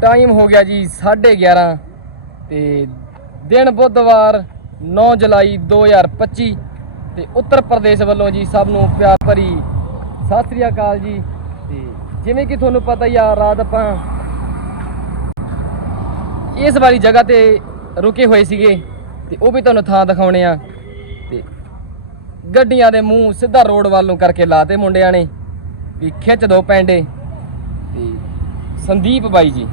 Time ਹੋ ਗਿਆ ਜੀ 11:30 ਤੇ ਦਿਨ ਬੁੱਧਵਾਰ 9 ਜੁਲਾਈ 2025 ਤੇ ਉੱਤਰ ਪ੍ਰਦੇਸ਼ ਵੱਲੋਂ ਜੀ ਸਭ ਨੂੰ ਪਿਆਰ ਭਰੀ ਸਤਿ ਸ੍ਰੀ ਅਕਾਲ ਜੀ ਤੇ ਜਿਵੇਂ ਕਿ ਤੁਹਾਨੂੰ ਪਤਾ ਹੀ ਆ, ਰਾਤ ਆਪਾਂ ਇਸ ਵਾਲੀ ਜਗ੍ਹਾ ਤੇ ਰੁਕੇ ਹੋਏ ਸੀਗੇ ਤੇ ਉਹ ਵੀ ਤੁਹਾਨੂੰ ਥਾਂ ਦਿਖਾਉਣੇ ਆ ਤੇ ਗੱਡੀਆਂ ਦੇ ਮੂੰਹ ਸਿੱਧਾ ਰੋਡ ਵੱਲ ਨੂੰ ਕਰਕੇ ਲਾਤੇ ਮੁੰਡਿਆਂ ਨੇ ਵੀ ਖਿੱਚ ਦੋ ਪੈਂਡੇ ਤੇ ਸੰਦੀਪ ਬਾਈ ਜੀ।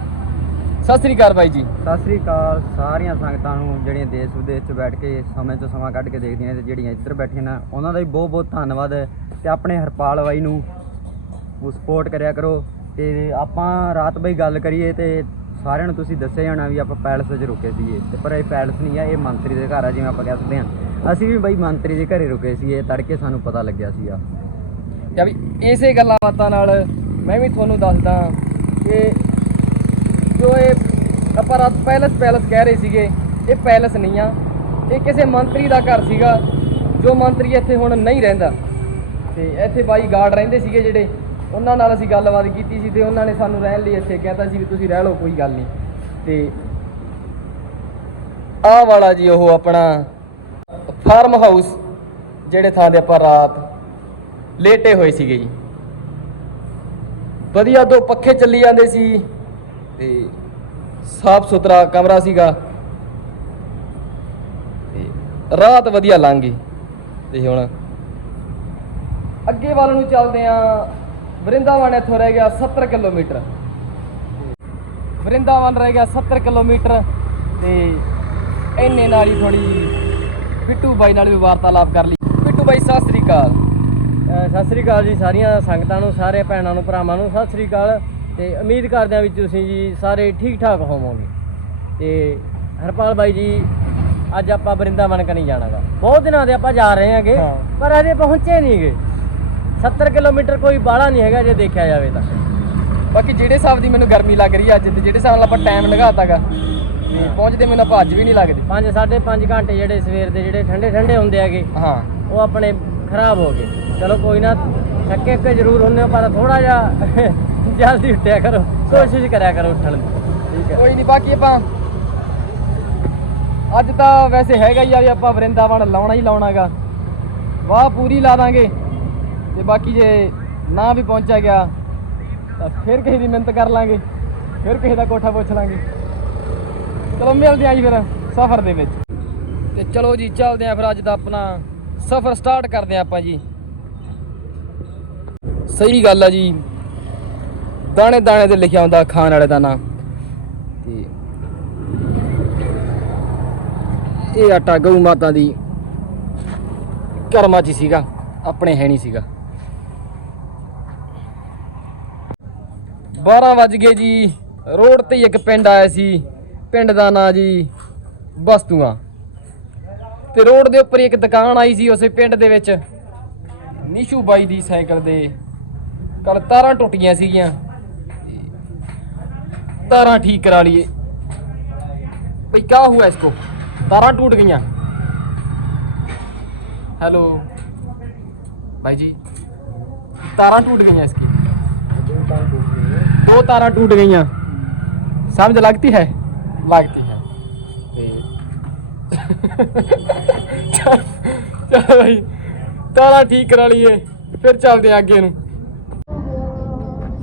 ਸਤਿ ਸ੍ਰੀ ਅਕਾਲ ਬਾਈ ਜੀ। ਸਤਿ ਸ੍ਰੀ ਅਕਾਲ ਸਾਰੀਆਂ ਸੰਗਤਾਂ ਨੂੰ ਜਿਹੜੀਆਂ ਦੇਸ਼ ਵਿਦੇਸ਼ 'ਚ ਬੈਠ ਕੇ ਸਮੇਂ ਤੋਂ ਸਮਾਂ ਕੱਢ ਕੇ ਦੇਖਦੀਆਂ ਨੇ ਤੇ ਜਿਹੜੀਆਂ ਇੱਧਰ ਬੈਠੀਆਂ ਨੇ ਉਹਨਾਂ ਦਾ ਵੀ ਬਹੁਤ ਬਹੁਤ ਧੰਨਵਾਦ ਤੇ ਆਪਣੇ ਹਰਪਾਲ ਬਾਈ ਨੂੰ ਉਹ ਸਪੋਰਟ ਕਰਿਆ ਕਰੋ। ਤੇ ਆਪਾਂ ਰਾਤ ਬਈ ਗੱਲ ਕਰੀਏ ਤੇ ਸਾਰਿਆਂ ਨੂੰ ਤੁਸੀਂ ਦੱਸਿਆ ਜਾਣਾ ਵੀ ਆਪਾਂ ਪੈਲਸ 'ਚ ਰੁਕੇ ਸੀਗੇ। ਤੇ ਪਰ ਇਹ ਪੈਲਸ ਨਹੀਂ ਆ ਇਹ ਮੰਤਰੀ ਦੇ ਘਰ ਆ ਜਿਵੇਂ ਆਪਾਂ ਕਹਿ ਸਕਦੇ ਹਾਂ। ਅਸੀਂ ਵੀ ਬਈ ਮੰਤਰੀ ਦੇ ਘਰੇ ਰੁਕੇ ਸੀ ਇਹ ਤੜਕੇ ਸਾਨੂੰ ਪਤਾ ਲੱਗਿਆ ਸੀਗਾ। ਜਾਂ ਵੀ ਇਸੇ ਗੱਲਾਂ ਬਾਤਾਂ ਨਾਲ ਮੈਂ ਵੀ ਤੁਹਾਨੂੰ ਦੱਸਦਾ ਕਿ ਜੋ ਇਹ ਆਪਾਂ ਰਾਤ ਪੈਲਸ ਪੈਲਸ ਕਹਿ ਰਹੇ ਸੀਗੇ, ਇਹ ਪੈਲਸ ਨਹੀਂ ਆ। ਇਹ ਕਿਸੇ ਮੰਤਰੀ ਦਾ ਘਰ ਸੀਗਾ, ਜੋ ਮੰਤਰੀ ਇੱਥੇ ਹੁਣ ਨਹੀਂ ਰਹਿੰਦਾ। ਤੇ ਇੱਥੇ ਬਾਈ ਗਾਰਡ ਰਹਿੰਦੇ ਸੀਗੇ ਜਿਹੜੇ, ਉਹਨਾਂ ਨਾਲ ਅਸੀਂ ਗੱਲਬਾਤ ਕੀਤੀ ਸੀ ਤੇ ਉਹਨਾਂ ਨੇ ਸਾਨੂੰ ਰਹਿਣ ਲਈ ਇੱਥੇ ਕਹਿਤਾ ਸੀ ਵੀ ਤੁਸੀਂ ਰਹਿ ਲਓ, ਕੋਈ ਗੱਲ ਨਹੀਂ। ਤੇ ਆਹ ਵਾਲਾ ਜੀ ਉਹ ਆਪਣਾ ਫਾਰਮ ਹਾਊਸ ਜਿਹੜੇ ਥਾਂ ਤੇ ਆਪਾਂ ਰਾਤ ਲੇਟੇ ਹੋਏ ਸੀਗੇ ਜੀ। ਵਧੀਆ ਦੋ ਪੱਖੇ ਚੱਲੀ ਜਾਂਦੇ ਸੀ। ਤੇ ਸਾਫ਼ ਸੁਥਰਾ ਕਮਰਾ ਸੀਗਾ। ਤੇ ਰਾਤ ਵਧੀਆ ਲੰਘ ਗਈ। ਤੇ ਹੁਣ ਅੱਗੇ ਵੱਲ ਨੂੰ ਚੱਲਦੇ ਆ। ਵਰਿੰਦਾਵਨ ਇੱਥੋਂ ਰਹਿ ਗਿਆ 70 ਕਿਲੋਮੀਟਰ। ਵਰਿੰਦਾਵਨ ਰਹਿ ਗਿਆ 70 ਕਿਲੋਮੀਟਰ। ਤੇ ਇੰਨੇ ਨਾਲ ਹੀ ਥੋੜੀ ਪਿੱਟੂ ਬਾਈ ਨਾਲ ਵੀ ਵਾਰਤਾਲਾਪ ਕਰ ਲਈ। ਪਿੱਟੂ ਬਾਈ, ਸਤਿ ਸ੍ਰੀ ਅਕਾਲ। ਸਤਿ ਸ੍ਰੀ ਅਕਾਲ ਜੀ ਸਾਰੀਆਂ ਸੰਗਤਾਂ ਨੂੰ, ਸਾਰੇ ਭੈਣਾਂ ਨੂੰ, ਭਰਾਵਾਂ ਨੂੰ। ਸਤਿ ਸ੍ਰੀ ਅਕਾਲ। ਤੇ ਉਮੀਦ ਕਰਦੇ ਹਾਂ ਵੀ ਤੁਸੀਂ ਜੀ ਸਾਰੇ ਠੀਕ ਠਾਕ ਹੋਵੋਗੇ। ਤੇ ਹਰਪਾਲ ਬਾਈ ਜੀ ਅੱਜ ਆਪਾਂ ਬਰਿੰਦਾਵਨ ਕਨੀ ਜਾਣਾਗਾ। ਬਹੁਤ ਦਿਨਾਂ ਦੇ ਆਪਾਂ ਜਾ ਰਹੇ ਹਾਂਗੇ। ਪਰ ਅਜੇ ਪਹੁੰਚੇ ਨਹੀਂਗੇ। 70 ਕਿਲੋਮੀਟਰ ਕੋਈ ਬਾਹਲਾ ਨਹੀਂ ਹੈਗਾ ਜੇ ਦੇਖਿਆ ਜਾਵੇ ਤਾਂ। ਬਾਕੀ ਜਿਹੜੇ ਹਿਸਾਬ ਦੀ ਮੈਨੂੰ ਗਰਮੀ ਲੱਗ ਰਹੀ ਹੈ ਅੱਜ ਤੇ ਜਿਹੜੇ ਹਿਸਾਬ ਨਾਲ ਆਪਾਂ ਟਾਈਮ ਲਗਾਤਾਗਾ ਤੇ ਪਹੁੰਚਦੇ ਮੈਨੂੰ ਆਪਾਂ ਅੱਜ ਵੀ ਨਹੀਂ ਲੱਗਦੇ। 5 5.5 ਘੰਟੇ ਜਿਹੜੇ ਸਵੇਰ ਦੇ ਜਿਹੜੇ ਠੰਡੇ ਠੰਡੇ ਹੁੰਦੇ ਹੈਗੇ ਹਾਂ। ਉਹ ਆਪਣੇ ਖਰਾਬ ਹੋ ਗਏ। ਚਲੋ ਕੋਈ ਨਾ ਥੱਕੇ ਕੇ ਜ਼ਰੂਰ ਹੁੰਦੇ ਹੋ ਪਰ ਥੋੜਾ ਜਿਹਾ ਜਲਦੀ ਉੱਠਿਆ ਕਰੋ। ਕੋਸ਼ਿਸ਼ ਕਰਿਆ ਕਰੋ ਉੱਠਣ ਦੀ। ਠੀਕ ਹੈ। ਕੋਈ ਨਹੀਂ ਬਾਕੀ ਆਪਾਂ ਅੱਜ ਤਾਂ ਵੈਸੇ ਹੈਗਾ ਹੀ ਆ ਵੀ ਆਪਾਂ ਵਰਿੰਦਾਵਨ ਲਾਉਣਾ ਹੀ ਲਾਉਣਾਗਾ। ਵਾਹ, ਪੂਰੀ ਲਾ ਦਾਂਗੇ। ਤੇ ਬਾਕੀ ਜੇ ਨਾ ਵੀ ਪਹੁੰਚਿਆ ਗਿਆ, ਤਾਂ ਫਿਰ ਕਿਸੇ ਦੀ ਮਿਹਨਤ ਕਰ ਲਾਂਗੇ। ਫਿਰ ਕਿਸੇ ਦਾ ਕੋਠਾ ਪੁੱਛ ਲਾਂਗੇ। ਚਲੋ, ਮਿਲਦੇ ਆਂ ਜੀ ਫਿਰ ਸਫ਼ਰ ਦੇ ਵਿੱਚ। ਤੇ ਚਲੋ ਜੀ, ਚੱਲਦੇ ਆਂ ਫਿਰ ਅੱਜ ਦਾ ਆਪਣਾ ਸਫ਼ਰ ਸਟਾਰਟ ਕਰਦੇ ਆਂ ਆਪਾਂ ਜੀ। ਸਹੀ ਗੱਲ ਆ ਜੀ। ਦਾਣੇ ਦਾਣੇ ਤੇ ਲਿਖਿਆ ਹੁੰਦਾ ਖਾਣ ਵਾਲੇ ਦਾ ਨਾਂ ਤੇ ਇਹ ਆਟਾ ਗਊ ਮਾਤਾ ਦੀ ਕਰਮਾਂ 'ਚ ਹੀ ਸੀਗਾ, ਆਪਣੇ ਹੈ ਨਹੀਂ ਸੀਗਾ। 12 ਵੱਜ ਗਏ ਜੀ, ਰੋਡ ਤੇ ਇੱਕ ਪਿੰਡ ਆਇਆ ਸੀ, ਪਿੰਡ ਦਾ ਨਾਂ ਜੀ ਬਸਤੂਆਂ। ਤੇ ਰੋਡ ਦੇ ਉੱਪਰ ਹੀ ਇੱਕ ਦੁਕਾਨ ਆਈ ਸੀ ਉਸੇ ਪਿੰਡ ਦੇ ਵਿੱਚ। ਨਿਸ਼ੂ ਬਾਈ ਦੀ ਸਾਈਕਲ ਦੇ ਕੱਲ ਤਾਰਾਂ ਟੁੱਟੀਆਂ ਸੀਗੀਆਂ। ਤਾਰਾਂ ਠੀਕ ਕਰਾ ਲਈਏ भाई क्या हुआ इसको तारा टूट गई हेलो भाई जी तारा टूट गई इसकी दो तारा टूट गई समझ लगती है लगती है ते- चल भाई तारा ठीक करा लिए फिर चलते हैं आगे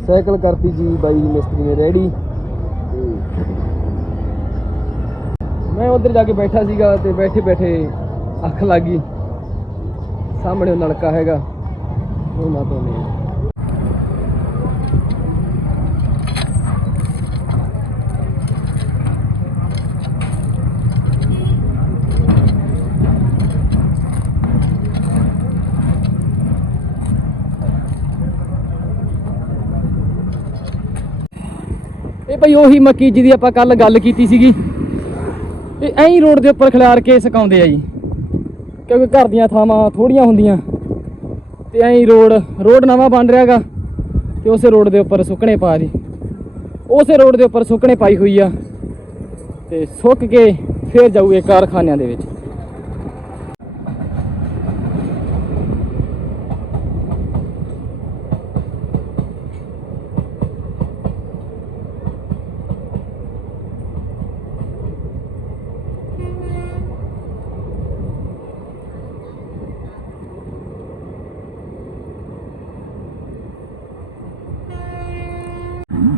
ਸਾਈਕਲ ਕਰਤੀ ਜੀ ਬਾਈ ਮਿਸਤਰੀ ਨੇ ਰੈਡੀ ਮੈਂ ਉਧਰ ਜਾ ਕੇ ਬੈਠਾ ਸੀਗਾ ਤੇ ਬੈਠੇ ਬੈਠੇ ਅੱਖ ਲੱਗ ਗਈ। ਸਾਹਮਣੇ ਉਹ ਨਲਕਾ ਹੈਗਾ, ਉਹਨਾਂ ਤੋਂ ਨਹੀਂ। ਇਹ ਭਾਈ ਉਹੀ ਮੱਕੀ ਜਿਹਦੀ ਆਪਾਂ ਕੱਲ ਗੱਲ ਕੀਤੀ ਸੀਗੀ। ਇਹ ਐਂ ਰੋਡ ਦੇ ਉੱਪਰ ਖਿਲਾਰ ਕੇ ਸੁਕਾਉਂਦੇ ਆ ਜੀ। ਕਿਉਂਕਿ ਘਰ ਦੀਆਂ ਥਾਵਾਂ ਥੋੜੀਆਂ ਹੁੰਦੀਆਂ। ਤੇ ਐਂ ਰੋਡ ਰੋਡ ਨਵਾਂ ਬਣ ਰਿਹਾਗਾ ਤੇ ਉਸੇ ਰੋਡ ਦੇ ਉੱਪਰ ਸੁੱਕਣੇ ਪਾ ਜੀ ਉਸੇ ਰੋਡ ਦੇ ਉੱਪਰ ਸੁੱਕਣੇ ਪਾਈ ਹੋਈ ਆ। ਤੇ ਸੁੱਕ ਕੇ ਫੇਰ ਜਾਊਗੇ ਕਾਰਖਾਨਿਆਂ ਦੇ ਵਿੱਚ।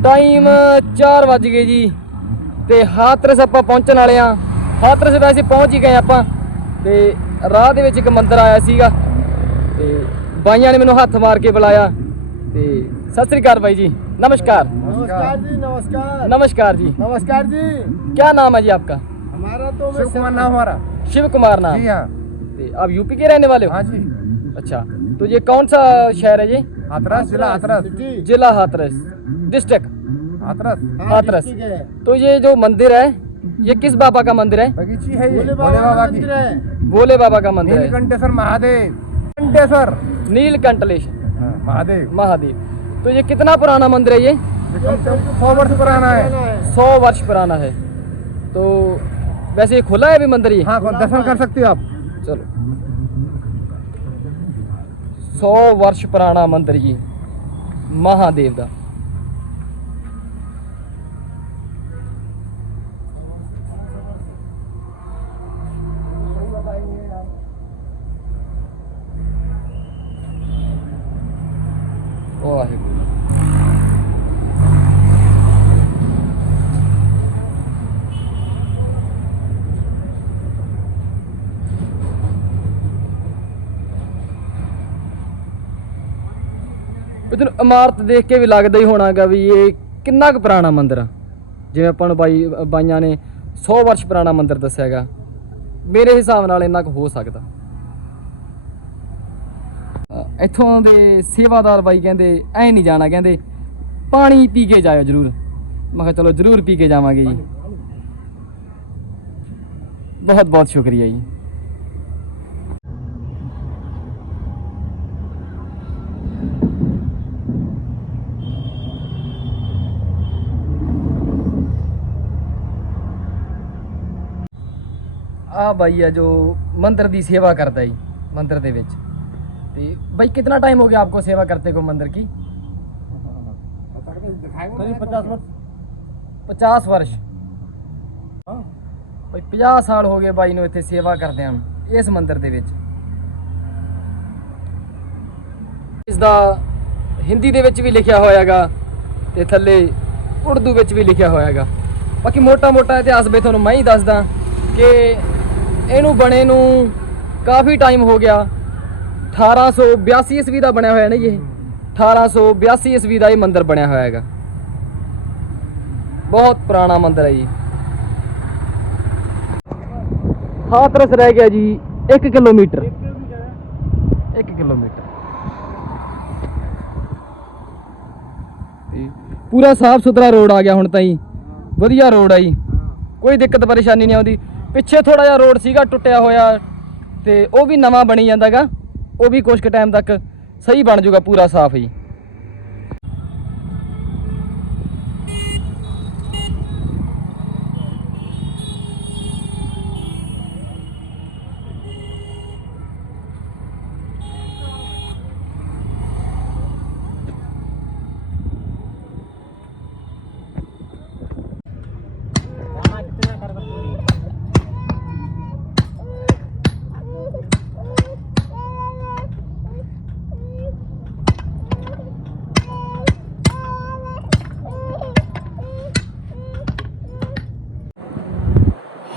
ਟਾਈਮ 4 ਵੱਜ ਗਏ ਜੀ ਤੇ ਹਾਥਰਸ ਆਪਾਂ ਪਹੁੰਚਣ ਵਾਲੇ ਆ ਹਾਥਰਸ ਵੈਸੇ ਪਹੁੰਚ ਹੀ ਗਏ ਆਪਾਂ ਤੇ ਰਾਹ ਦੇ ਵਿੱਚ ਇੱਕ ਮੰਦਿਰ ਆਇਆ ਸੀਗਾ ਤੇ ਬਾਈਆਂ ਨੇ ਮੈਨੂੰ ਹੱਥ ਮਾਰ ਕੇ ਬੁਲਾਇਆ ਤੇ ਸਤਿ ਸ੍ਰੀ ਅਕਾਲ ਬਾਈ ਜੀ ਨਮਸਕਾਰ नमस्कार जी नमस्कार नमस्कार जी नमस्कार जी क्या नाम है जी आपका हमारा तो शिव कुमार नाम हमारा शिव कुमार नाम जी हाँ ते आप यूपी के रहने वाले हो हाँ जी अच्छा तो ये कौन सा शहर है ये हाथरस जिला हाथरस जी जिला हाथरस डिस्ट्रिक्ट हाथरस। हाँ, हाथरस। तो ये जो मंदिर है ये किस बाबा का मंदिर है? बगीची है ये। भोले भोले बाबा का। है। भोले बाबा का मंदिर है। नीलकंठेश्वर महादेव। कंठेश्वर नीलकंठलेश। हाँ, महादेव। महादेव। तो ये कितना पुराना मंदिर है ये? ये से वर्ष पुराना है। सौ वर्ष पुराना है। तो वैसे ये खुला है अभी मंदिर ये? हाँ दर्शन कर सकते हो आप। चलो। सौ वर्ष पुराना मंदिर जी महादेव का। ਇਮਾਰਤ ਦੇਖ ਕੇ ਵੀ ਲੱਗਦਾ ਹੀ ਹੋਣਾਗਾ ਵੀ ਇਹ ਕਿੰਨਾ ਕੁ ਪੁਰਾਣਾ ਮੰਦਿਰ ਆ। ਜਿਵੇਂ ਆਪਾਂ ਨੂੰ ਬਾਈ ਬਾਈਆਂ ਨੇ 100 ਵਰਸ਼ ਪੁਰਾਣਾ ਮੰਦਿਰ ਦੱਸਿਆਗਾ। ਮੇਰੇ ਹਿਸਾਬ ਨਾਲ ਇੰਨਾ ਕੁ ਹੋ ਸਕਦਾ। ਇੱਥੋਂ ਦੇ ਸੇਵਾਦਾਰ ਬਾਈ ਕਹਿੰਦੇ, ਐ ਨਹੀਂ ਜਾਣਾ, ਕਹਿੰਦੇ, ਪਾਣੀ ਪੀ ਕੇ ਜਾਇਓ ਜਰੂਰ। ਮੈਂ ਕਿਹਾ, ਚਲੋ ਜਰੂਰ ਪੀ ਕੇ ਜਾਵਾਂਗੇ ਜੀ। ਬਹੁਤ ਬਹੁਤ ਸ਼ੁਕਰੀਆ ਜੀ। ਆ ਬਾਈ ਆ ਜੋ ਮੰਦਿਰ ਦੀ ਸੇਵਾ ਕਰਦਾ ਜੀ ਮੰਦਿਰ ਦੇ ਵਿੱਚ ਤੇ ਬਾਈ ਕਿੰਨਾ ਟਾਈਮ ਹੋ ਗਿਆ ਆਪਕੋ सेवा करते को मंदिर की करीब पचास वर्ष 50 ਵਰਸ਼ ਬਈ 50 ਸਾਲ ਹੋ ਗਏ ਬਾਈ ਨੂੰ ਇੱਥੇ ਸੇਵਾ ਕਰਦਿਆਂ ਨੂੰ ਇਸ ਮੰਦਿਰ ਦੇ ਵਿੱਚ ਇਸ ਦਾ ਹਿੰਦੀ ਦੇ ਵਿੱਚ ਵੀ ਲਿਖਿਆ ਹੋਇਆਗਾ ਤੇ ਥੱਲੇ ਉਰਦੂ ਵਿੱਚ ਵੀ ਲਿਖਿਆ ਹੋਇਆਗਾ ਬਾਕੀ ਮੋਟਾ ਮੋਟਾ ਇਤਿਹਾਸ ਵੀ ਤੁਹਾਨੂੰ ਮੈਂ ਹੀ ਦੱਸਦਾ ਕਿ ਇਹਨੂੰ ਬਣੇ ਨੂੰ ਕਾਫੀ ਟਾਈਮ ਹੋ ਗਿਆ। 1882 ਈਸਵੀ ਦਾ ਬਣਿਆ ਹੋਇਆ ਨਾ ਜੀ ਇਹ। 1882 ਈਸਵੀ ਦਾ ਇਹ ਮੰਦਿਰ ਬਣਿਆ ਹੋਇਆ ਹੈਗਾ। ਬਹੁਤ ਪੁਰਾਣਾ ਮੰਦਿਰ ਹੈ ਜੀ। ਹਾਥਰਸ ਰਹਿ ਗਿਆ ਜੀ 1 ਕਿਲੋਮੀਟਰ। 1 ਕਿਲੋਮੀਟਰ। ਪੂਰਾ ਸਾਫ਼ ਸੁਥਰਾ ਰੋਡ ਆ ਗਿਆ ਹੁਣ ਤਾਂ ਜੀ। ਵਧੀਆ ਰੋਡ ਆ ਜੀ। ਕੋਈ ਦਿੱਕਤ ਪਰੇਸ਼ਾਨੀ ਨਹੀਂ ਆਉਂਦੀ। ਪਿੱਛੇ ਥੋੜਾ ਜਿਹਾ ਰੋਡ ਸੀਗਾ, ਟੁੱਟਿਆ ਹੋਇਆ ਤੇ ਉਹ ਵੀ ਨਵਾਂ ਬਣੀ ਜਾਂਦਾਗਾ, ਉਹ ਵੀ ਕੁਝ ਕੁ ਟਾਈਮ ਤੱਕ ਸਹੀ ਬਣ ਜਾਊਗਾ ਪੂਰਾ ਸਾਫ਼ ਹੀ।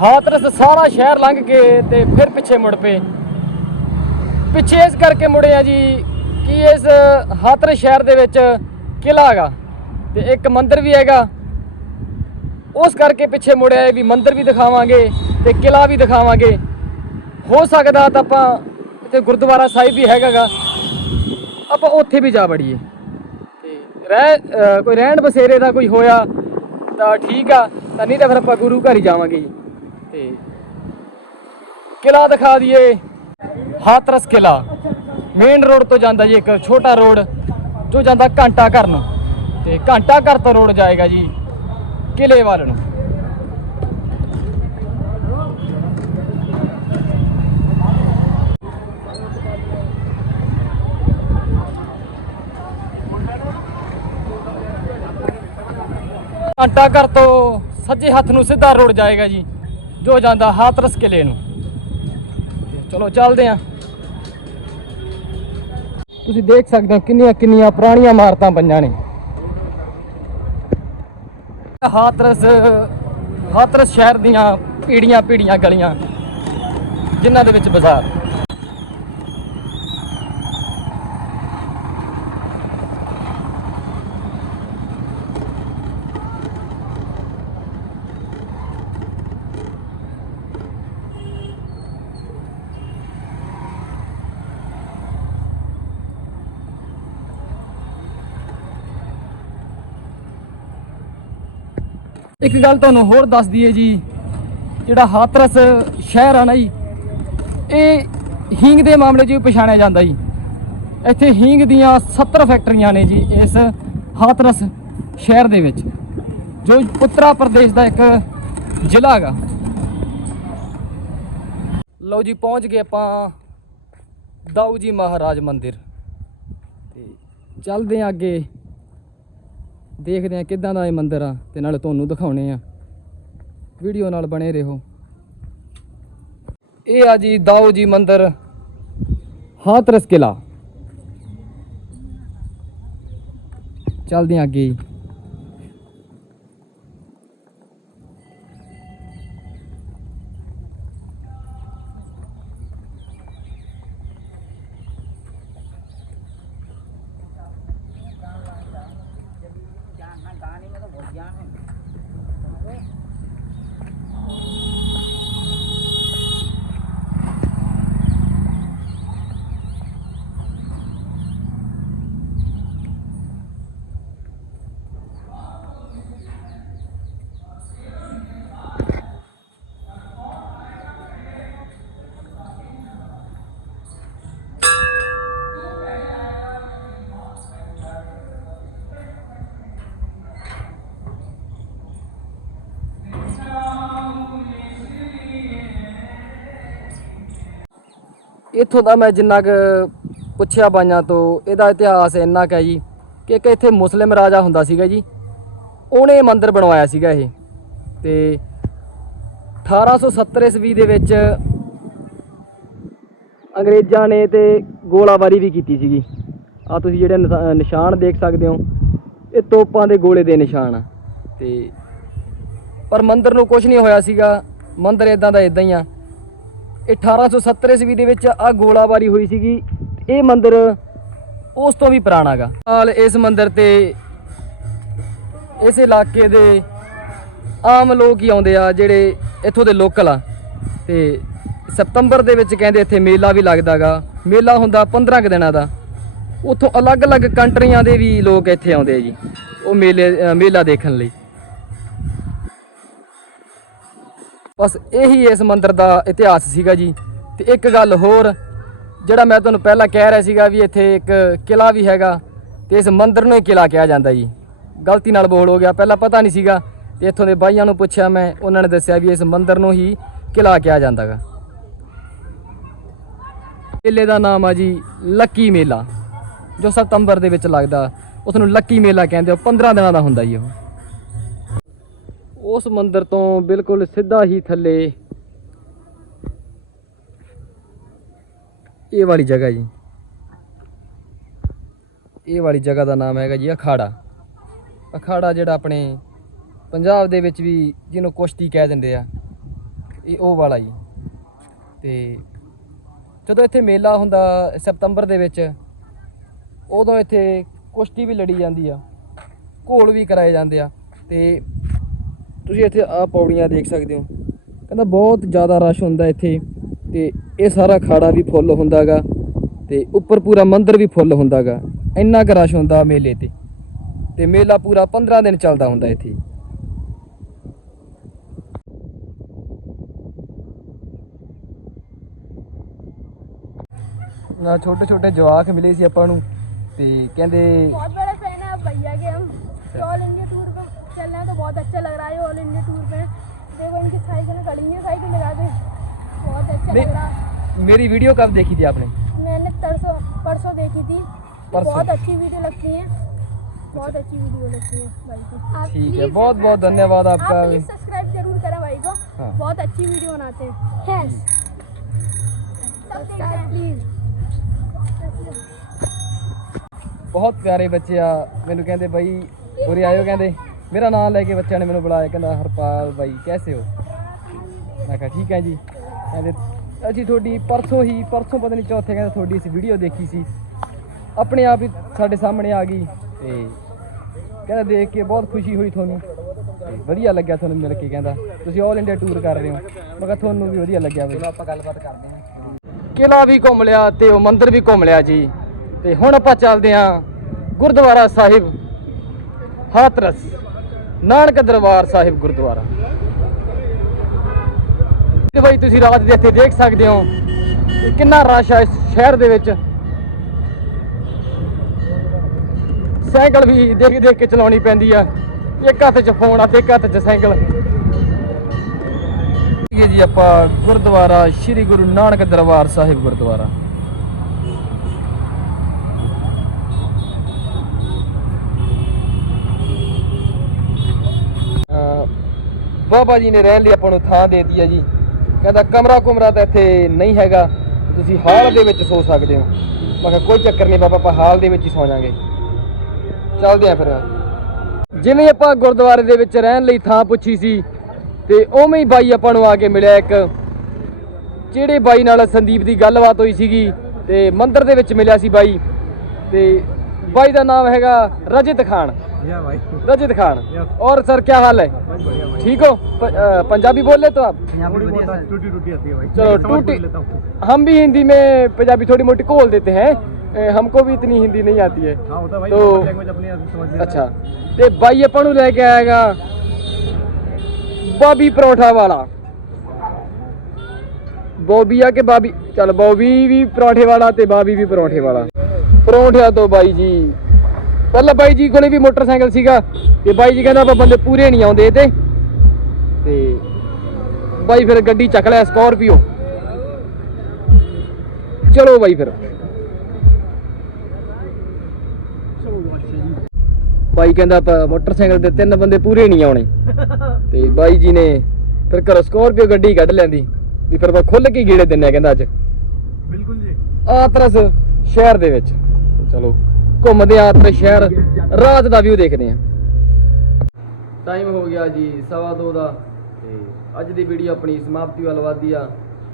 ਹਾਥਰਸ ਸਾਰਾ ਸ਼ਹਿਰ ਲੰਘ ਕੇ ਤੇ ਫਿਰ ਪਿੱਛੇ ਮੁੜ ਪਏ। ਪਿੱਛੇ ਇਸ ਕਰਕੇ ਮੁੜੇ ਆ ਜੀ ਕਿ ਇਸ ਹਾਥਰਸ ਸ਼ਹਿਰ ਦੇ ਵਿੱਚ ਕਿਲਾ ਹੈਗਾ ਤੇ ਇੱਕ ਮੰਦਿਰ ਵੀ ਹੈਗਾ। ਉਸ ਕਰਕੇ ਪਿੱਛੇ ਮੁੜਿਆ ਵੀ ਮੰਦਿਰ ਵੀ ਦਿਖਾਵਾਂਗੇ ਤੇ ਕਿਲਾ ਵੀ ਦਿਖਾਵਾਂਗੇ। ਹੋ ਸਕਦਾ ਤਾਂ ਆਪਾਂ ਇੱਥੇ ਗੁਰਦੁਆਰਾ ਸਾਹਿਬ ਵੀ ਹੈਗਾਗਾ। ਆਪਾਂ ਉੱਥੇ ਵੀ ਜਾ ਬੜੀਏ ਤੇ ਰਹਿ ਕੋਈ ਰਹਿਣ ਬਸੇਰੇ ਦਾ ਕੋਈ ਹੋਇਆ ਤਾਂ ਠੀਕ ਆ, ਤਾਂ ਨਹੀਂ ਤਾਂ ਫਿਰ ਆਪਾਂ ਗੁਰੂ ਘਰ ਹੀ ਜਾਵਾਂਗੇ ਜੀ। ਤੇ ਕਿਲਾ ਦਿਖਾ ਦਈਏ। ਹਾਤਰਸ ਕਿਲਾ। ਮੇਨ ਰੋਡ ਤੋਂ ਜਾਂਦਾ ਜੀ ਇੱਕ ਛੋਟਾ ਰੋਡ ਜੋ ਜਾਂਦਾ ਘੰਟਾ ਘਰ ਨੂੰ। ਤੇ ਘੰਟਾ ਘਰ ਤੋਂ ਰੋਡ ਜਾਏਗਾ ਜੀ ਕਿਲੇ ਵੱਲ ਨੂੰ। ਘੰਟਾ ਘਰ ਤੋਂ ਸੱਜੇ ਹੱਥ ਨੂੰ ਸਿੱਧਾ ਰੋਡ ਜਾਏਗਾ ਜੀ। ਜੋ ਜਾਂਦਾ ਹਾਤਰਸ ਕਿਲੇ ਨੂੰ ਚਲੋ ਚੱਲਦੇ ਆਂ। ਤੁਸੀਂ ਦੇਖ ਸਕਦੇ ਹੋ ਕਿੰਨੀਆਂ ਕਿੰਨੀਆਂ ਪੁਰਾਣੀਆਂ ਇਮਾਰਤਾਂ ਪਈਆਂ ਨੇ। ਹਾਤਰਸ ਹਾਤਰਸ ਸ਼ਹਿਰ ਦੀਆਂ ਪੀੜੀਆਂ ਪੀੜੀਆਂ ਗਲੀਆਂ, ਜਿਨ੍ਹਾਂ ਦੇ ਵਿੱਚ ਬਾਜ਼ਾਰ। ਇੱਕ ਗੱਲ ਤੁਹਾਨੂੰ ਹੋਰ ਦੱਸ ਦਈਏ ਜੀ, ਜਿਹੜਾ ਹਾਤਰਸ ਸ਼ਹਿਰ ਆ ਨਾ ਜੀ, ਇਹ ਹੀਂਗ ਦੇ ਮਾਮਲੇ 'ਚ ਵੀ ਪਛਾਣਿਆ ਜਾਂਦਾ ਜੀ। ਇੱਥੇ ਹੀਂਗ ਦੀਆਂ 70 ਫੈਕਟਰੀਆਂ ਨੇ ਜੀ ਇਸ ਹਾਤਰਸ ਸ਼ਹਿਰ ਦੇ ਵਿੱਚ, ਜੋ ਉੱਤਰਾ ਪ੍ਰਦੇਸ਼ ਦਾ ਇੱਕ ਜ਼ਿਲ੍ਹਾ ਹੈਗਾ। ਲਓ ਜੀ, ਪਹੁੰਚ ਗਏ ਆਪਾਂ ਦਾਊ ਜੀ ਮਹਾਰਾਜ ਮੰਦਿਰ। ਤੇ ਚੱਲਦੇ ਹਾਂ ਅੱਗੇ ਦੇਖਦੇ ਆ ਕਿੱਦਾਂ ਦਾ ਇਹ ਮੰਦਿਰ ਆ ਤੇ ਨਾਲੇ ਤੁਹਾਨੂੰ ਦਿਖਾਉਣੇ ਆ। ਵੀਡੀਓ ਨਾਲ ਬਣੇ ਰਹੋ। ਇਹ ਆ ਜੀ ਦਾਊ ਜੀ ਮੰਦਿਰ, ਹਾਥਰਸ ਕਿਲਾ ਚੱਲਦੇ ਆ ਅੱਗੇ ਇੱਥੋਂ ਦਾ ਮੈਂ ਜਿੰਨਾ ਕੁ ਪੁੱਛਿਆ ਬਾਈਆਂ ਤੋਂ, ਇਹਦਾ ਇਤਿਹਾਸ ਇੰਨਾ ਕੁ ਹੈ ਜੀ ਕਿ ਇੱਕ ਇੱਥੇ ਮੁਸਲਿਮ ਰਾਜਾ ਹੁੰਦਾ ਸੀਗਾ ਜੀ, ਉਹਨੇ ਇਹ ਮੰਦਿਰ ਬਣਵਾਇਆ ਸੀਗਾ ਇਹ। ਤੇ 1870 ਈਸਵੀ ਦੇ ਵਿੱਚ ਅੰਗਰੇਜ਼ਾਂ ਨੇ ਤੇ ਗੋਲਾਬਾਰੀ ਵੀ ਕੀਤੀ ਸੀਗੀ। ਆ ਤੁਸੀਂ ਜਿਹੜੇ ਨਿਸ਼ਾ- ਨਿਸ਼ਾਨ ਦੇਖ ਸਕਦੇ ਹੋ, ਇਹ ਤੋਪਾਂ ਦੇ ਗੋਲੇ ਦੇ ਨਿਸ਼ਾਨ ਆ। ਤੇ ਪਰ ਮੰਦਰ ਨੂੰ ਕੁਝ ਨਹੀਂ ਹੋਇਆ ਸੀਗਾ, ਮੰਦਰ ਇਦਾਂ ਦਾ ਇਦਾਂ ਹੀ ਆ। 1870 ਈਸਵੀ ਦੇ ਵਿੱਚ ਆ ਗੋਲਾਬਾਰੀ ਹੋਈ ਸੀਗੀ। ਇਹ ਮੰਦਿਰ ਉਸ ਤੋਂ ਵੀ ਪੁਰਾਣਾ ਗਾ। ਹਾਲ ਇਸ ਮੰਦਿਰ ਤੇ ਇਸ ਇਲਾਕੇ ਦੇ ਆਮ ਲੋਕ ਹੀ ਆਉਂਦੇ ਆ, ਜਿਹੜੇ ਇੱਥੋਂ ਦੇ ਲੋਕਲ ਆ। ਤੇ ਸਤੰਬਰ ਦੇ ਵਿੱਚ ਕਹਿੰਦੇ ਇੱਥੇ ਮੇਲਾ ਵੀ ਲੱਗਦਾਗਾ ਮੇਲਾ ਹੁੰਦਾ 15 ਕੁ ਦਿਨਾਂ ਦਾ। ਉੱਥੋਂ ਅਲੱਗ-ਅਲੱਗ ਕੰਟਰੀਆਂ ਦੇ ਵੀ ਲੋਕ ਇੱਥੇ ਆਉਂਦੇ ਆ ਜੀ, ਉਹ ਮੇਲੇ ਮੇਲਾ ਦੇਖਣ ਲਈ। ਬਸ ਇਹੀ ਇਸ ਮੰਦਿਰ ਦਾ ਇਤਿਹਾਸ ਸੀਗਾ ਜੀ। ਤੇ ਇੱਕ ਗੱਲ ਹੋਰ, ਜਿਹੜਾ ਮੈਂ ਤੁਹਾਨੂੰ ਪਹਿਲਾਂ ਕਹਿ ਰਿਹਾ ਸੀਗਾ ਵੀ ਇੱਥੇ ਇੱਕ ਕਿਲਾ ਵੀ ਹੈਗਾ, ਤੇ ਇਸ ਮੰਦਿਰ ਨੂੰ ਹੀ ਕਿਲਾ ਕਿਹਾ ਜਾਂਦਾ ਜੀ। ਗਲਤੀ ਨਾਲ ਬੋਲ ਹੋ ਗਿਆ, ਪਹਿਲਾਂ ਪਤਾ ਨਹੀਂ ਸੀਗਾ। ਤੇ ਇੱਥੋਂ ਦੇ ਬਾਈਆਂ ਨੂੰ ਪੁੱਛਿਆ ਮੈਂ, ਉਹਨਾਂ ਨੇ ਦੱਸਿਆ ਵੀ ਇਸ ਮੰਦਿਰ ਨੂੰ ਹੀ ਕਿਲਾ ਕਿਹਾ ਜਾਂਦਾਗਾ ਮੇਲੇ ਦਾ ਨਾਮ ਆ ਜੀ ਲੱਕੀ ਮੇਲਾ, ਜੋ ਸਤੰਬਰ ਦੇ ਵਿੱਚ ਲੱਗਦਾ। ਉਸ ਨੂੰ ਲੱਕੀ ਮੇਲਾ ਕਹਿੰਦੇ ਆ 15 ਦਿਨਾਂ ਦਾ ਹੁੰਦਾ ਜੀ ਉਹ। ਉਸ ਮੰਦਿਰ ਤੋਂ ਬਿਲਕੁਲ ਸਿੱਧਾ ਹੀ ਥੱਲੇ। ਇਹ ਵਾਲੀ ਜਗ੍ਹਾ ਜੀ। ਇਹ ਵਾਲੀ ਜਗ੍ਹਾ ਦਾ ਨਾਮ ਹੈਗਾ ਜੀ ਅਖਾੜਾ। ਅਖਾੜਾ ਜਿਹੜਾ ਆਪਣੇ ਪੰਜਾਬ ਦੇ ਵਿੱਚ ਵੀ ਜਿਹਨੂੰ ਕੁਸ਼ਤੀ ਕਹਿ ਦਿੰਦੇ ਆ, ਇਹ ਉਹ ਵਾਲਾ ਜੀ। ਤੇ ਜਦੋਂ ਇੱਥੇ ਮੇਲਾ ਹੁੰਦਾ ਸਤੰਬਰ ਦੇ ਵਿੱਚ, ਉਦੋਂ ਇੱਥੇ ਕੁਸ਼ਤੀ ਵੀ ਲੜੀ ਜਾਂਦੀ ਆ। ਘੋਲ ਵੀ ਕਰਾਏ ਜਾਂਦੇ ਆ। ਤੇ ਤੁਸੀਂ ਇੱਥੇ ਆ ਪੌੜੀਆਂ ਦੇਖ ਸਕਦੇ ਹੋ। ਕਹਿੰਦਾ ਬਹੁਤ ਜ਼ਿਆਦਾ ਰਸ਼ ਹੁੰਦਾ ਇੱਥੇ ਤੇ ਇਹ ਸਾਰਾ ਖਾੜਾ ਵੀ ਫੁੱਲ ਹੁੰਦਾਗਾ ਤੇ ਉੱਪਰ ਪੂਰਾ ਮੰਦਰ ਵੀ ਫੁੱਲ ਹੁੰਦਾਗਾ। ਇੰਨਾ ਕੁ ਰਸ਼ ਹੁੰਦਾ ਮੇਲੇ ਤੇ। ਤੇ ਮੇਲਾ ਪੂਰਾ 15 ਦਿਨ ਚੱਲਦਾ ਹੁੰਦਾ ਇੱਥੇ। ਨਾ ਛੋਟੇ ਛੋਟੇ ਜਵਾਕ ਮਿਲੇ ਸੀ ਆਪਾਂ ਨੂੰ ਤੇ ਕਹਿੰਦੇ ਬਹੁਤ ਬੜਾ ਫੈਨ ਆ ਭਈਆ ਕੇ ਹਮ। अच्छा लग रहा है ऑल इंडिया टूर पे देखो इनकी साइकिलें खड़ी हैं साइकिल लगा दे बहुत अच्छा नहीं। लग रहा है मेरी वीडियो कब देखी थी आपने मैंने परसों परसों देखी थी परसों? बहुत अच्छी वीडियो लगती है बहुत अच्छी वीडियो लगती है भाई को ठीक है बहुत बहुत धन्यवाद आप आपका प्लीज सब्सक्राइब जरूर करें भाई को हाँ। बहुत अच्छी वीडियो बनाते हैं यस प्लीज ਬਹੁਤ ਪਿਆਰੇ ਬੱਚੇ ਆ ਮੈਨੂੰ ਕਹਿੰਦੇ ਬਾਈ ਉਰੇ ਆਇਓ ਕਹਿੰਦੇ ਮੇਰਾ ਨਾਮ ਲੈ ਕੇ ਬੱਚਿਆਂ ਨੇ ਮੈਨੂੰ ਬੁਲਾਇਆ ਕਹਿੰਦਾ ਹਰਪਾਲ ਬਾਈ ਕੈਸੇ ਹੋ? ਮੈਂ ਕਿਹਾ ਠੀਕ ਹੈ ਜੀ। ਕਹਿੰਦੇ ਅਸੀਂ ਤੁਹਾਡੀ ਪਰਸੋਂ ਹੀ ਪਰਸੋਂ ਪਤਾ ਨਹੀਂ ਚੌਥੇ ਕਹਿੰਦਾ ਤੁਹਾਡੀ ਇਸ ਵੀਡੀਓ ਦੇਖੀ ਸੀ। ਆਪਣੇ ਆਪ ਹੀ ਸਾਡੇ ਸਾਹਮਣੇ ਆ ਗਈ। ਤੇ ਕਹਿੰਦਾ ਦੇਖ ਕੇ ਬਹੁਤ ਖੁਸ਼ੀ ਹੋਈ ਤੁਹਾਨੂੰ। ਵਧੀਆ ਲੱਗਿਆ ਤੁਹਾਨੂੰ ਮਿਲ ਕੇ ਕਹਿੰਦਾ। ਤੁਸੀਂ 올 ਇੰਡੀਆ ਟੂਰ ਕਰ ਰਹੇ ਹੋ। ਮੈਂ ਕਿਹਾ ਤੁਹਾਨੂੰ ਵੀ ਵਧੀਆ ਲੱਗਿਆ ਬਈ ਆਪਾਂ ਗੱਲਬਾਤ ਕਰਦੇ ਹਾਂ। ਕਿਲਾ ਵੀ ਘੁੰਮ ਲਿਆ ਤੇ ਉਹ ਮੰਦਿਰ ਵੀ ਘੁੰਮ ਲਿਆ ਜੀ। ਤੇ ਹੁਣ ਆਪਾਂ ਚੱਲਦੇ ਹਾਂ ਗੁਰਦੁਆਰਾ ਸਾਹਿਬ ਹਾਤਰਸ ਨਾਨਕ ਦਰਬਾਰ ਸਾਹਿਬ ਗੁਰਦੁਆਰਾ। ਤੇ ਬਈ, ਤੁਸੀਂ ਰਾਤ ਦੇ ਇੱਥੇ ਦੇਖ ਸਕਦੇ ਹੋ ਕਿੰਨਾ ਰਸ਼ ਹੈ ਸ਼ਹਿਰ ਦੇ ਵਿੱਚ। ਸਾਈਕਲ ਵੀ ਦੇਖ ਦੇਖ ਕੇ ਚਲਾਉਣੀ ਪੈਂਦੀ ਆ। ਇੱਕ ਹੱਥ 'ਚ ਫੋਨ ਆ ਤੇ ਇੱਕ ਹੱਥ 'ਚ ਸਾਈਕਲ। ਇਹ ਜੀ ਆਪਾਂ ਗੁਰਦੁਆਰਾ, ਸ੍ਰੀ ਗੁਰੂ ਨਾਨਕ ਦਰਬਾਰ ਸਾਹਿਬ ਗੁਰਦੁਆਰਾ। ਬਾਬਾ ਜੀ ਨੇ ਰਹਿਣ ਲਈ ਆਪਾਂ ਨੂੰ ਥਾਂ ਦੇਤੀ ਹੈ ਜੀ। ਕਹਿੰਦਾ ਕਮਰਾ ਕੁਮਰਾ ਤਾਂ ਇੱਥੇ ਨਹੀਂ ਹੈਗਾ, ਤੁਸੀਂ ਹਾਲ ਦੇ ਵਿੱਚ ਸੌ ਸਕਦੇ ਹੋ। ਮੈਂ ਕਿਹਾ ਕੋਈ ਚੱਕਰ ਨਹੀਂ ਬਾਬਾ, ਆਪਾਂ ਹਾਲ ਦੇ ਵਿੱਚ ਹੀ ਸੌ ਜਾਾਂਗੇ ਚੱਲਦੇ ਆ ਫਿਰ। ਜਿਵੇਂ ਆਪਾਂ ਗੁਰਦੁਆਰੇ ਦੇ ਵਿੱਚ ਰਹਿਣ ਲਈ ਥਾਂ ਪੁੱਛੀ ਸੀ, ਤੇ ਉਵੇਂ ਹੀ ਬਾਈ ਆਪਾਂ ਨੂੰ ਆ ਕੇ ਮਿਲਿਆ ਇੱਕ ਜਿਹੜੇ ਬਾਈ ਨਾਲ ਸੰਦੀਪ ਦੀ ਗੱਲਬਾਤ ਹੋਈ ਸੀਗੀ, ਤੇ ਮੰਦਿਰ ਦੇ ਵਿੱਚ ਮਿਲਿਆ ਸੀ ਬਾਈ। ਤੇ ਬਾਈ ਦਾ ਨਾਮ ਹੈਗਾ ਰਜਿਤ ਖਾਨ। ਯਾ ਭਾਈ रजित खान और सर क्या हाल है बढ़िया भाई ठीक हो प, अ, पंजाबी बोल लेते हो आप थोड़ी बहुत टूटी टूटी आती है भाई चलो टूटी हम भी हिंदी में पंजाबी थोड़ी मोटी खोल देते हैं अ, हमको भी इतनी हिंदी नहीं आती है हाँ होता भाई तो लैंग्वेज अपनी समझ में ਅੱਛਾ ਤੇ ਬਾਈ ਆਪਾਂ ਨੂੰ ਲੈ ਕੇ ਆਏਗਾ ਬਾਬੀ ਪਰੌਠਾ ਵਾਲਾ ਬੋਬੀ ਆ ਕਿ ਬਾਬੀ ਚਲ ਬੋਬੀ ਵੀ ਪਰੌਠੇ ਵਾਲਾ ਤੇ ਬਾਬੀ ਵੀ ਪਰੌਠੇ ਵਾਲਾ ਪਰੌਠਿਆਂ ਤੋਂ ਬਾਈ ਜੀ ਪਹਿਲਾਂ ਬਾਈ ਜੀ ਕੋਲੇ ਵੀ ਮੋਟਰਸਾਈਕਲ ਸੀਗਾ ਤੇ ਬਾਈ ਜੀ ਕਹਿੰਦਾ ਆਪਾਂ ਬੰਦੇ ਪੂਰੇ ਨਹੀਂ ਆਉਂਦੇ ਤੇ ਤੇ ਬਾਈ ਫਿਰ ਗੱਡੀ ਚੱਕ ਲਿਆ ਸਕੋਰਪੀਓ। ਚਲੋ ਬਾਈ ਫਿਰ। ਬਾਈ ਕਹਿੰਦਾ ਆਪਾਂ ਮੋਟਰਸਾਈਕਲ ਤੇ ਤਿੰਨ ਬੰਦੇ ਪੂਰੇ ਨਹੀਂ ਆਉਣੇ। ਤੇ ਬਾਈ ਜੀ ਨੇ ਫਿਰ ਘਰ ਸਕੋਰਪੀਓ ਗੱਡੀ ਕੱਢ ਲੈਂਦੀ ਵੀ ਫਿਰ ਮੈਂ ਖੁੱਲ ਕੇ ਗੇੜੇ ਦਿੰਨੇ ਕਹਿੰਦਾ ਅੱਜ। ਬਿਲਕੁਲ ਜੀ। ਆਤਰਸ ਸ਼ਹਿਰ ਦੇ ਵਿੱਚ। ਚਲੋ। ਘੁੰਮਦੇ ਆ ਆਤਰਸ ਸ਼ਹਿਰ, ਰਾਤ ਦਾ ਵਿਊ ਦੇਖਦੇ ਆ। ਟਾਈਮ ਹੋ ਗਿਆ ਜੀ ਸਵਾ ਦੋ ਦਾ ਤੇ ਅੱਜ ਦੀ ਵੀਡੀਓ ਆਪਣੀ ਸਮਾਪਤੀ ਵੱਲ ਵਧਦੀ ਆ।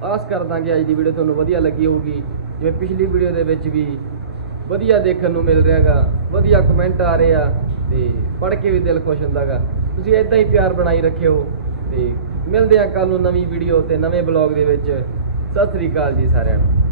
ਆਸ ਕਰਦਾ ਕਿ ਅੱਜ ਦੀ ਵੀਡੀਓ ਤੁਹਾਨੂੰ ਵਧੀਆ ਲੱਗੀ ਹੋਊਗੀ। ਜਿਵੇਂ ਪਿਛਲੀ ਵੀਡੀਓ ਦੇ ਵਿੱਚ ਵੀ ਵਧੀਆ ਦੇਖਣ ਨੂੰ ਮਿਲ ਰਿਹਾਗਾ ਵਧੀਆ ਕਮੈਂਟ ਆ ਰਹੇ ਆ ਤੇ ਪੜ੍ਹ ਕੇ ਵੀ ਦਿਲ ਖੁਸ਼ ਹੁੰਦਾਗਾ ਤੁਸੀਂ ਇਦਾਂ ਹੀ ਪਿਆਰ ਬਣਾਈ ਰੱਖਿਓ ਤੇ ਮਿਲਦੇ ਆ ਕੱਲ ਨੂੰ ਨਵੀਂ ਵੀਡੀਓ ਤੇ ਨਵੇਂ ਬਲੌਗ ਦੇ ਵਿੱਚ। ਸਤਿ ਸ੍ਰੀ ਅਕਾਲ ਜੀ ਸਾਰਿਆਂ ਨੂੰ।